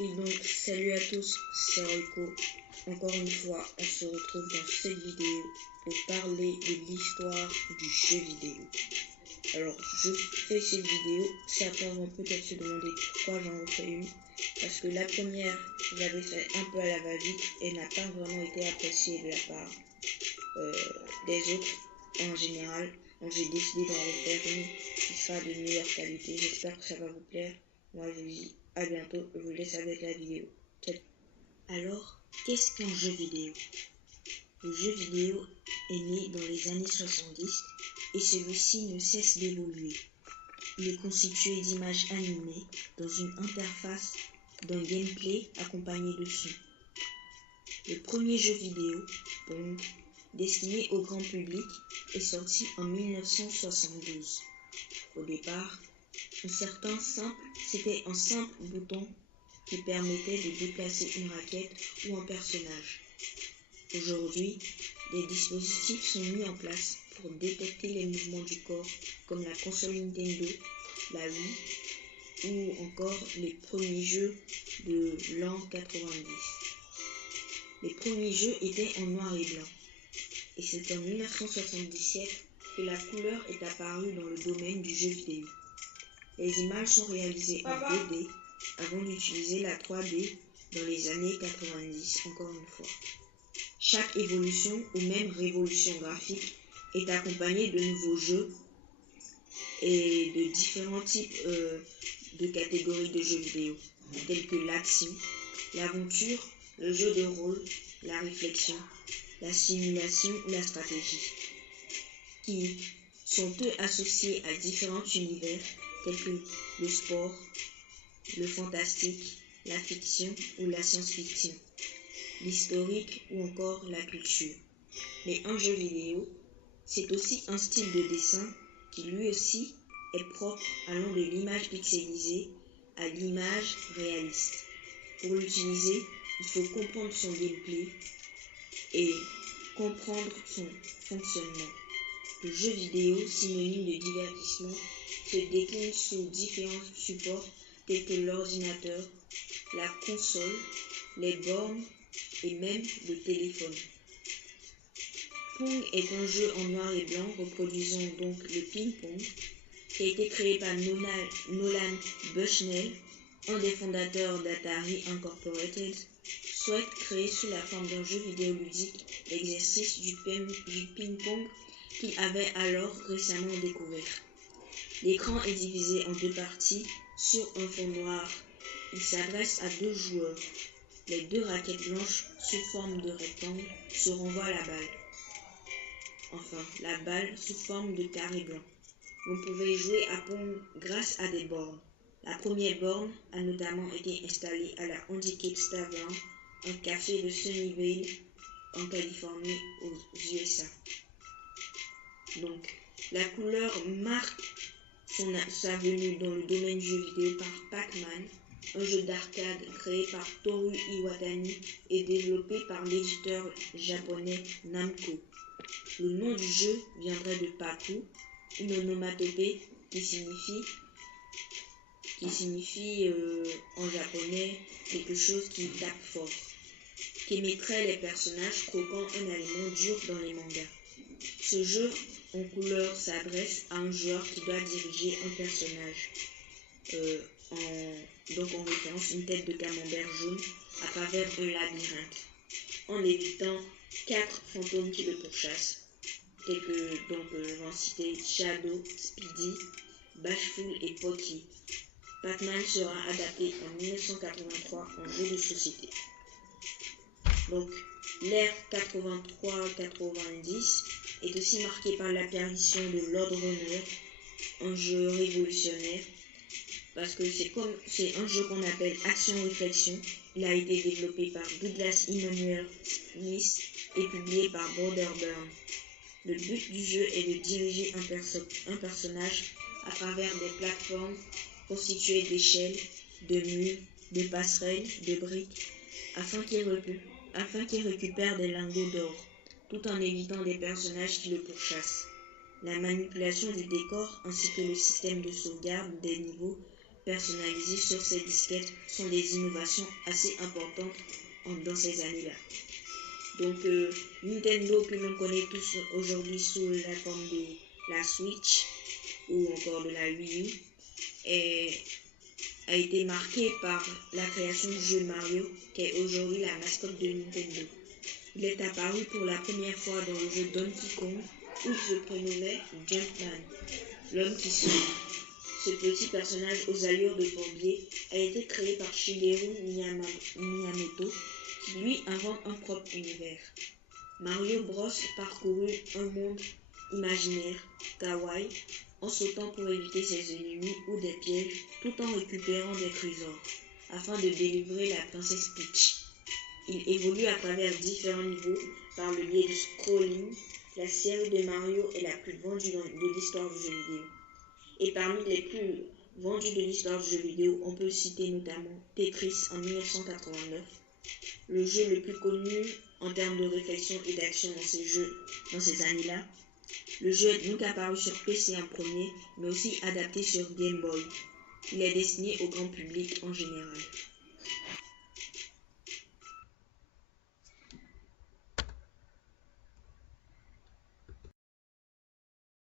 Et donc, salut à tous, c'est Rico. Encore une fois, on se retrouve dans cette vidéo pour parler de l'histoire du jeu vidéo. Alors, je fais cette vidéo, certains vont peut-être se demander pourquoi j'en refais une. Parce que la première, j'avais fait un peu à la va-vite et n'a pas vraiment été appréciée de la part des autres en général. Donc j'ai décidé d'en refaire une qui sera de meilleure qualité. J'espère que ça va vous plaire. Moi je vous dis à bientôt, je vous laisse avec la vidéo. Alors, qu'est-ce qu'un jeu vidéo? Le jeu vidéo est né dans les années 70 et celui-ci ne cesse d'évoluer. Il est constitué d'images animées dans une interface d'un gameplay accompagné de son. Le premier jeu vidéo, Pong, destiné au grand public, est sorti en 1972. Au départ, c'était un simple bouton qui permettait de déplacer une raquette ou un personnage. Aujourd'hui, des dispositifs sont mis en place pour détecter les mouvements du corps, comme la console Nintendo, la Wii ou encore les premiers jeux de l'an 90. Les premiers jeux étaient en noir et blanc. Et c'est en 1977 que la couleur est apparue dans le domaine du jeu vidéo. Les images sont réalisées en 2D avant d'utiliser la 3D dans les années 90, encore une fois. Chaque évolution ou même révolution graphique est accompagnée de nouveaux jeux et de différents types de catégories de jeux vidéo, tels que l'action, l'aventure, le jeu de rôle, la réflexion, la simulation ou la stratégie, qui sont eux associés à différents univers tels que le sport, le fantastique, la fiction ou la science-fiction, l'historique ou encore la culture. Mais un jeu vidéo, c'est aussi un style de dessin qui lui aussi est propre, allant de l'image pixelisée à l'image réaliste. Pour l'utiliser, il faut comprendre son gameplay et comprendre son fonctionnement. Le jeu vidéo, synonyme de divertissement, se décline sous différents supports tels que l'ordinateur, la console, les bornes et même le téléphone. Pong est un jeu en noir et blanc reproduisant donc le ping-pong qui a été créé par Nolan Bushnell, un des fondateurs d'Atari Incorporated, souhaite créer sous la forme d'un jeu vidéoludique l'exercice du ping-pong qu'il avait alors récemment découvert. L'écran est divisé en deux parties sur un fond noir. Il s'adresse à deux joueurs. Les deux raquettes blanches sous forme de rectangle se renvoient la balle. Enfin, la balle sous forme de carré blanc. Vous pouvez jouer à Pong grâce à des bornes. La première borne a notamment été installée à la Handicapped Tavern, un café de Sunnyvale en Californie aux USA. Donc, la couleur marque sa venue dans le domaine du jeu vidéo par Pac-Man, un jeu d'arcade créé par Toru Iwatani et développé par l'éditeur japonais Namco. Le nom du jeu viendrait de Paku, une onomatopée qui signifie en japonais quelque chose qui tape fort, qu'émettraient les personnages croquant un aliment dur dans les mangas. Ce jeu en couleur s'adresse à un joueur qui doit diriger un personnage, donc en référence une tête de camembert jaune à travers un labyrinthe, en évitant 4 fantômes qui le pourchassent, tels que j'en citer Shadow, Speedy, Bashful et Pocky. Pac-Man sera adapté en 1983 en jeu de société. Donc, l'ère 83-90 est aussi marquée par l'apparition de Lord Runner, un jeu révolutionnaire, parce que c'est un jeu qu'on appelle action-réflexion. Il a été développé par Douglas Emmanuel Smith et publié par Borderburn. Le but du jeu est de diriger un personnage à travers des plateformes constituées d'échelles, de murs, de passerelles, de briques, afin qu'il récupère des lingots d'or, tout en évitant des personnages qui le pourchassent. La manipulation du décor ainsi que le système de sauvegarde des niveaux personnalisés sur ces disquettes sont des innovations assez importantes dans ces années-là. Donc, Nintendo, que l'on connaît tous aujourd'hui sous la forme de la Switch ou encore de la Wii U, a été marqué par la création du jeu Mario, qui est aujourd'hui la mascotte de Nintendo. Il est apparu pour la première fois dans le jeu Donkey Kong, où il se prénommait Jumpman, l'homme qui sourit. Ce petit personnage aux allures de plombier a été créé par Shigeru Miyamoto, qui lui invente un propre univers. Mario Bros parcourut un monde imaginaire, kawaii, en sautant pour éviter ses ennemis ou des pièges, tout en récupérant des trésors, afin de délivrer la princesse Peach. Il évolue à travers différents niveaux par le biais du scrolling. La série de Mario est la plus vendue de l'histoire du jeu vidéo. Et parmi les plus vendus de l'histoire du jeu vidéo, on peut citer notamment Tetris en 1989, le jeu le plus connu en termes de réflexion et d'action dans ces années-là. Le jeu est donc apparu sur PC en premier, mais aussi adapté sur Game Boy. Il est destiné au grand public en général.